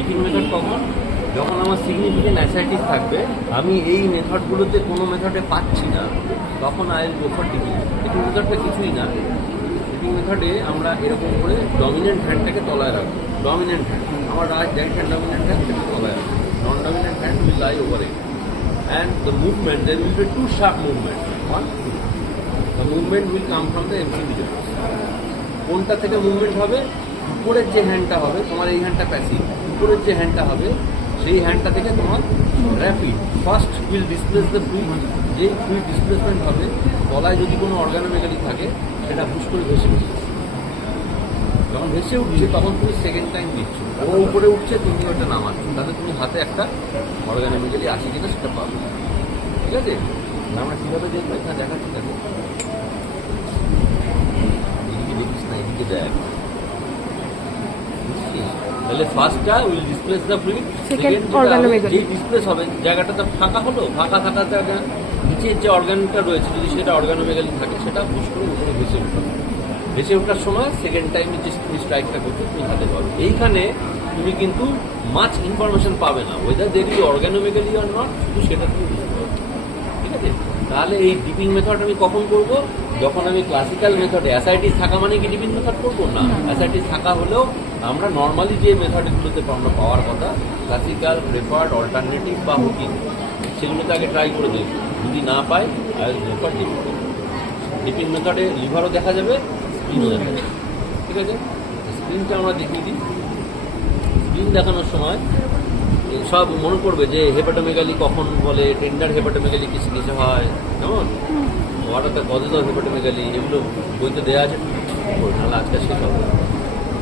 Dipping method কখন? যখন আমার সিগনিফিকেন্ট অ্যাসাইটিস থাকবে, আমি এই মেথডগুলোতে কোনো মেথডে পাচ্ছি না, তখন I will go for dipping. Dipping মেথডটা কিছুই না। ডিপিং মেথডে আমরা এরকম করে ডমিনেন্ট হ্যান্ডটাকে তলায় রাখবো। ডমিনেন্ট হ্যান্ড, আমার রাইট হ্যান্ড ডমিনেন্ট হ্যান্ড, সেটা তলায় রাখবো। Non dominant hand will lie over it. And the movement, there will be two sharp movements. One, two. The movement will come from the MCB joints. কোনটা থেকে movement হবে? উপরের যে হ্যান্ডটা হবে, তোমার এই হ্যান্ডটা প্যাসিভ, উপরের যে হ্যান্ডটা হবে সেই হ্যান্ডটা থেকে তোমার rapid first will displace the fluid. যে ফ্লুইড ডিসপ্লেসমেন্ট হবে, তলায় যদি কোনো অর্গানোমেগালি থাকে সেটা হুশ করে ভেসে উঠছে। যখন ভেসে উঠছে তখন তুমি সেকেন্ড টাইম দিচ্ছ, ও উপরে উঠছে, তুমি ওটা নামাচ্ছ, তাহলে তুমি হাতে একটা অর্গানোমেগালি আসে কিনা সেটা পাবে। ঠিক আছে? আমরা কীভাবে দেখবো? এখানে দেখাচ্ছি তাকে, এদিকে দেখিস না, এদিকে দেখ। তাহলে ফার্স্টটা will displace the fluid, second যেই ডিসপ্লেস হবে জায়গাটাতে ফাঁকা হলো, ফাঁকা থাকার জায়গা নিচের যে অর্গানটা রয়েছে যদি সেটা অর্গানোমেগালি থাকে সেটা হুশ করে উপরে ভেসে উঠবে। ভেসে ওঠার সময় সেকেন্ড টাইমে যে তুমি স্ট্রাইকটা করছো তুমি হাতে পাবে। এইখানে তুমি কিন্তু মাছ ইনফরমেশন পাবে না, whether there is organomegaly or not, শুধু সেটা তুমি বুঝতে পারবে। ঠিক আছে? তাহলে এই ডিপিং মেথড আমি কখন করব? যখন আমি ক্লাসিক্যাল মেথডে অ্যাসাইটিস থাকা মানে কি ডিপিং মেথড করবো না? অ্যাসাইটিস থাকা হলেও আমরা নর্মালি যে মেথডগুলোতে আমরা পাওয়ার কথা, ক্লাসিক্যাল, প্রেফার্ড, অল্টারনেটিভ বা হুকিং, সেগুলোতে আগে ট্রাই করে দেখব। যদি না পাই I will go for dipping. Dipping মেথডে লিভারও দেখা যাবে, স্প্রিনও দেখা যাবে। ঠিক আছে? স্প্রিনটা আমরা দেখিয়ে দিই। স্প্রিন দেখানোর সময় সব মনে করবে যে হেপাটোমেগালি কখন বলে, টেন্ডার হেপাটোমেগালি কিসে কিসে হয়, কেমন what are the causes of hepatomegaly, এগুলো বইতে দেওয়া আছে, নাহলে আজকে শেষ হবে।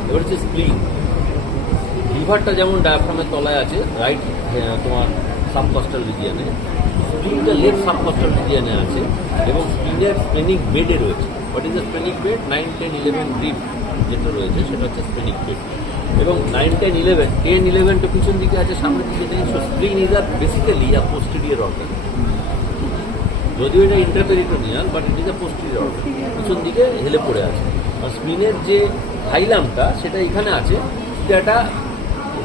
এবার হচ্ছে স্প্লিন। লিভারটা যেমন ডায়াফ্রামের তলায় আছে রাইট তোমার সাবকস্টাল রিজিয়ানে, স্প্লিনটা লেফট সাবকস্টাল রিজিয়ানে আছে এবং স্প্লিনের স্প্লেনিক বেডে রয়েছে। What is the splenic bed? 9, 10, 11 rib যেটা রয়েছে সেটা হচ্ছে স্প্লেনিক বেড। এবং 9, 10, 11, 10, 11 তো পিছন দিকে আছে, সামনের দিকে নেই। সো স্প্লিন ইজ আর বেসিক্যালি আ পোস্টেরিয়র অর্গান। যদিও এটা intraperitoneal, but it is a posterior organ, পিছন দিকে হেলে পড়ে আছে। আর স্প্লিনের যে হাইলামটা সেটা এখানে আছে, সেটা একটা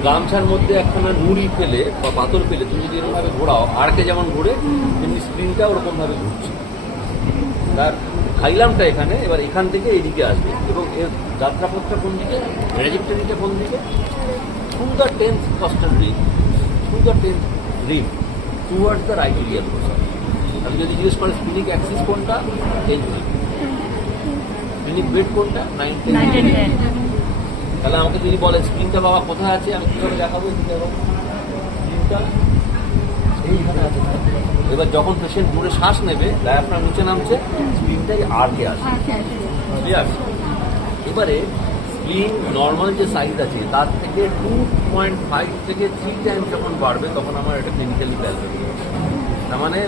গামছার মধ্যে একখানা নুড়ি ফেলে বা পাথর ফেলে তুমি যদি এরকমভাবে ঘোরাও, আরকে যেমন ঘুরে তেমনি স্প্লিনটা ওরকমভাবে ঘুরছে। তার হাইলামটা এখানে, এবার এখান থেকে এদিকে আসবে এবং এর যাত্রাপথটা কোন দিকে, ট্র্যাজেক্টরিটা কোন দিকে? Through the 10th coastal rib, through the 10th rib towards the right iliac ফোসা। আমি যদি জিজ্ঞেস করি স্প্লিনিক অ্যাক্সিস কোনটা, 10th রিব। স্প্লিনিক বেড কোনটা, 9, 10। তাহলে আমাকে যদি বলে স্প্লিনটা বাবা কোথায় আছে, আমি কীভাবে দেখাবো? স্প্লিনটা এইখানে আছে। এবার যখন পেশেন্ট দূরে শ্বাস নেবে, ডায়াফ্রাম নিচে নামছে, স্প্লিনটাই আরকে আসে। ক্লিয়ার? এবারে স্প্লিন নর্মাল যে সাইজ আছে তার থেকে 2.5 থেকে 3 টাইমস যখন বাড়বে তখন আমার এটা ক্লিনিক্যালি প্যালপেবল। তার মানে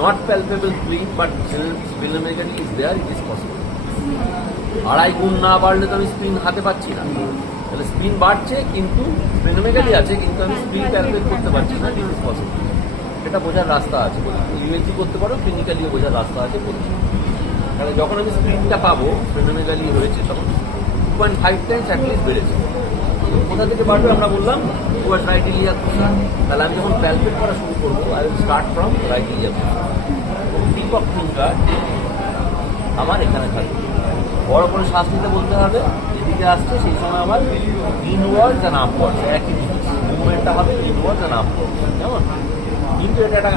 not palpable spleen, but splenomegaly is there, it is possible. 2.5 গুণ না বাড়লে তো আমি স্প্লিন হাতে পাচ্ছি না। তাহলে স্প্লিন বাড়ছে কিন্তু স্প্লিনোমেগালি আছে, কিন্তু আমি স্প্লিন প্যালপেট করতে পারছি না, ইট ইজ পসিবল। এটা বোঝার রাস্তা আছে, ইউএনজি করতে পারো, ক্লিনিক্যালিও বোঝার রাস্তা আছে বলছি। তাহলে যখন আমি স্প্লিনটা পাবো স্প্লিনোমেগালি হয়েছে তখন 2.5 টাইমস অ্যাটলিস্ট বেড়েছে। কোথা থেকে বাড়বে আমরা বললাম টুয়ার্ডস রাইট ইলিয়াক ফোসা। তাহলে আমি যখন প্যালপেট করা শুরু করবো I will start from right iliac ফোসা এবং টিপ অফ ফিঙ্গার আমার এখানে থাকবে। বড় করে শ্বাস নিতে বলতে হবে, যেদিকে আসছে সেই সময় আবার ইনওয়ার্ডস অ্যান্ড আপওয়ার্ডস, একই জিনিস মুভমেন্টটা হবে ইনওয়ার্ডস অ্যান্ড আপওয়ার্ডস। কেমন? কিন্তু এটা একটা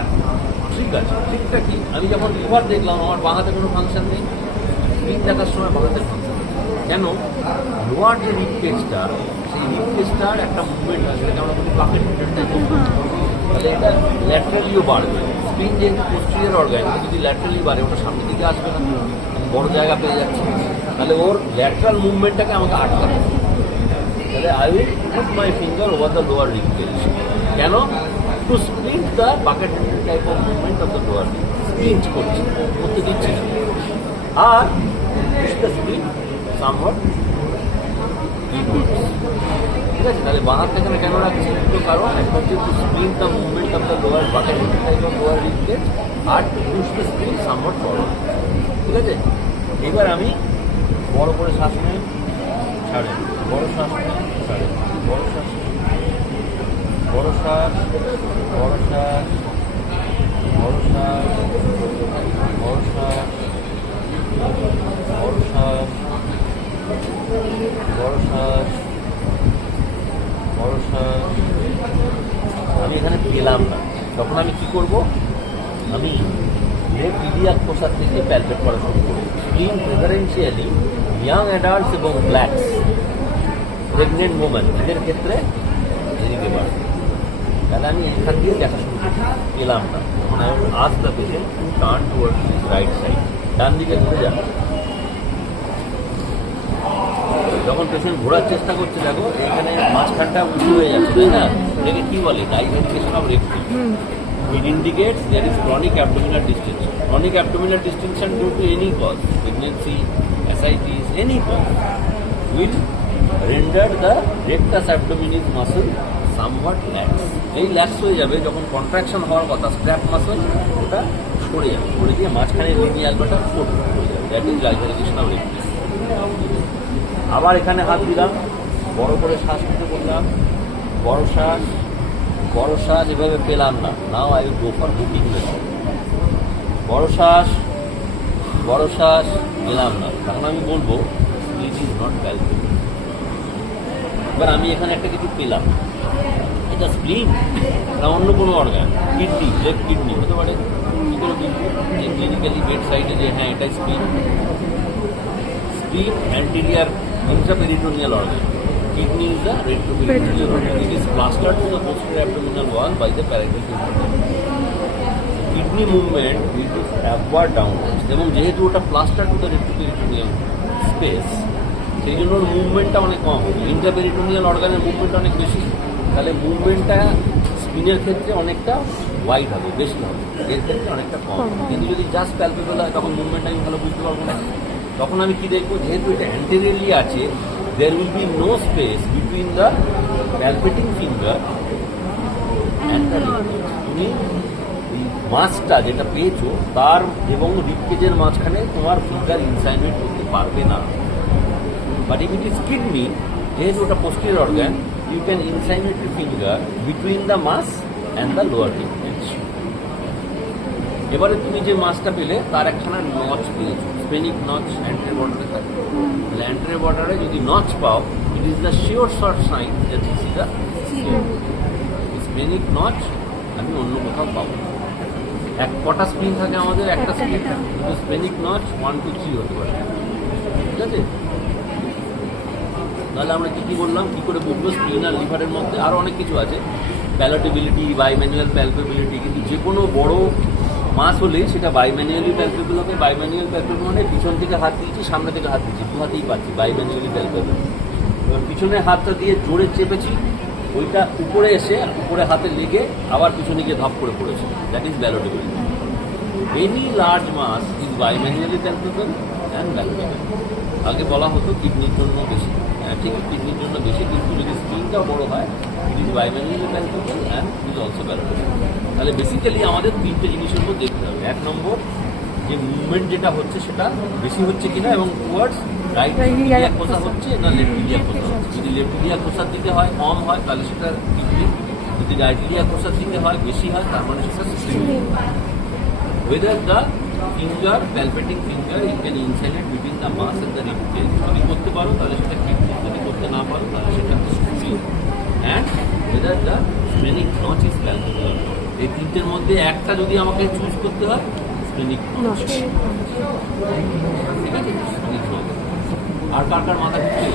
ট্রিক আছে। ট্রিকটা কি? আমি যখন লিভার দেখলাম আমার বাঁ হাতে কোনো ফাংশন নেই, স্প্লিন দেখার সময় বাঁ হাতের ফাংশন কেন? লোয়ার যে রিপ পেজটা, সেই রিপ পেজটার একটা মুভমেন্ট আছে, যেটা আমরা বলি প্লাকেট মুভমেন্ট। তাহলে এটা ল্যাটারালিও বাড়বে। স্প্লিন যেহেতু পোস্টেরিয়র অর্গান, যদি ল্যাটারালি বাড়ে ওটা সামনের দিকে আসবে না, বড় জায়গা পেয়ে যাচ্ছে। তাহলে ওর ল্যাটারাল মুভমেন্টটাকে আমাকে আটকাতে হবে। তাহলে I will put my finger over the lower rib পেজ। কেন? To split the bucket type of movement of the lower rib. Split করতে দিচ্ছি না। আর স্প্লিট সামহাট ইনওয়ার্ডস। ঠিক আছে? তাহলে বাঁ হাতটা এখানে কেন রাখছি? দুটো কারণ। একটা হচ্ছে to split the movement of the lower bucket type of lower rib cage, আর to push the split somewhat forward. ঠিক আছে? এবার আমি বড় করে শ্বাস নিয়ে ছাড়ে, বড় শ্বাস নিয়ে ছাড়ে, বড় শ্বাস নিয়ে শ্বাস, বড় শ্বাস, বড় শ্বাস, বড় শ্বাস, বড় শ্বাস, বড় শ্বাস, বড় শ্বাস। আমি এখানে পেলাম না, তখন আমি কি করব? আমি লেফট ইলিয়াক প্রসাদ থেকে প্যালপেট করা শুরু করব। স্প্লিন প্রেফারেন্সিয়ালি ইয়াং অ্যাডাল্টস এবং ব্ল্যাকস, প্রেগনেন্ট ওমেন, এদের ক্ষেত্রে এদিকে বাড়বে। তাহলে আমি এখান দিয়ে দেখা শুরু করি, পেলাম না, তখন আমি ask the patient to turn towards this right side, ডান দিকে ঘুরে যান। যখন পেশেন্ট ঘোরার চেষ্টা করছে, দেখো এখানে মাঝখানটা উঁচু হয়ে যাচ্ছে, তাই না? এটাকে কি বলে? Divarication of rectum. It indicates there is chronic abdominal distension. Chronic abdominal distension due to any cause, pregnancy, ascites, any cause, will render the rectus abdominis muscle somewhat lax. এই ল্যাক্স হয়ে যাবে যখন কন্ট্রাকশন হওয়ার কথা, স্ট্র্যাপ মাসল ওটা সরে যাবে, সরে দিয়ে মাঝখানে লিনিয়ালটা ফোট হয়ে যাবে। That is divarication of rectum. আবার এখানে হাত দিলাম, বড় করে শ্বাস নিতে বললাম, বড় শ্বাস, বড় শ্বাস, এভাবে পেলাম না। Now I will go for booking method. বড় শ্বাস, বড় শ্বাস, পেলাম না, তখন আমি বলবো ইট ইজ নট প্যালপেবল। এবার আমি এখানে একটা কিছু পেলাম, এটা স্প্লিন না অন্য কোনো অর্গান, কিডনি, লেফট কিডনি হতে পারে। কী করে বুঝবো যে ক্লিনিক্যালি বেড সাইডে যে হ্যাঁ এটা স্প্লিন? স্প্লিন anterior intraperitoneal organ. Kidney is the retroperitoneal organ. It is plastered to the posterior abdominal wall by the parenchymal organ. Kidney movement is upward downwards. এবং যেহেতু ওটা plaster to the retroperitoneal space, সেই জন্য ওর মুভমেন্টটা অনেক কম হবে। ইন্ট্রাপেরিটোনিয়াল অর্গানের মুভমেন্ট অনেক বেশি, তাহলে মুভমেন্টটা স্পিনের ক্ষেত্রে অনেকটা ওয়াইড হবে, বেশি হবে, এর ক্ষেত্রে অনেকটা কম হবে। কিন্তু যদি জাস্ট প্যালপেবল হয় তখন মুভমেন্ট আমি ভালো বুঝতে পারবো না। তখন আমি কি দেখবো? যেহেতু এটা অ্যান্টেরিয়রলি আছে, there will be no space between the palpating finger and the rib. তুমি মাছটা যেটা পেয়েছো তার এবং রিবকেজের মাঝখানে তোমার ফিঙ্গার ইনসাইনুয়েট করতে পারবে না। But if it is kidney, যেহেতু ওটা posterior organ, you can insinuate your finger between the mass and the lower ribcage. এবারে তুমি যে মাছটা পেলে তার একখানা নচ পেয়েছো, স্পেনিক নচ অ্যান্টেরিয়র বর্ডারে থাকে। অ্যান্টেরিয়র বর্ডারে যদি নচ পাও, it is the sure shot sign that this is the splenic notch. আমি অন্য কোথাও পাবো না। এক কটা স্প্লিন থাকে আমাদের? একটা স্প্লিন, কিন্তু স্পেনিক নচ 1 2 3 হতে পারে, ঠিক আছে? তাহলে আমরা কী কী বললাম, কী করে বুঝবো? স্প্লিন আর লিভারের মধ্যে আরও অনেক কিছু আছে, প্যালোটেবিলিটি, বাইম্যানুয়াল প্যালপেবিলিটি। কিন্তু যে কোনো বড় মাস হলে সেটা বাইম্যানুয়ালি প্যালপেবল হবে। বাইম্যানুয়াল প্যালপেবল মানে পিছন থেকে হাত দিয়েছি, সামনে থেকে হাত দিয়েছি, দু হাতেই পাচ্ছি, বাইম্যানুয়ালি প্যালপেবল। এবার পিছনে হাতটা দিয়ে জোরে চেপেছি, ওইটা উপরে এসে উপরে হাতে লেগে আবার পিছনে গিয়ে ধপ করে পড়েছে, that is ballotability. Any large mass is bimanually palpable and palpable. আগে বলা হতো কিডনির জন্য বেশি, ঠিক কিডনির জন্য বেশি, কিন্তু যদি স্প্লিনটাও বড় হয়, it is bimanually palpable and is also palpable. তাহলে বেসিক্যালি আমাদের তিনটে জিনিসের উপর দেখতে হবে। এক নম্বর, যে মুভমেন্ট যেটা হচ্ছে সেটা বেশি হচ্ছে কিনা, এবং টুয়ার্ডস রাইট ইলিয়াক প্রসাদ হচ্ছে না লেফট ইলিয়াক প্রসাদ হচ্ছে। যদি লেফট ইলিয়াক প্রসাদ দিতে হয় কম হয়, তাহলে সেটা কিডনি। যদি রাইট ইলিয়াক প্রসাদ দিতে হয় বেশি হয়, তার মানে সেটা স্প্লিন। Whether the finger, palpating finger, you can insinuate between the mass and the rib cage. যদি করতে পারো তাহলে সেটা কিডনি, যদি করতে না পারো তাহলে সেটা স্প্লিন। And whether the splenic notch is palpable. এই তিনটের মধ্যে একটা যদি আমাকে চুজ করতে হয়, স্প্লেনিক নচ, ঠিক আছে? Splenic notch. আর কার কার মাথা ঢুকছে?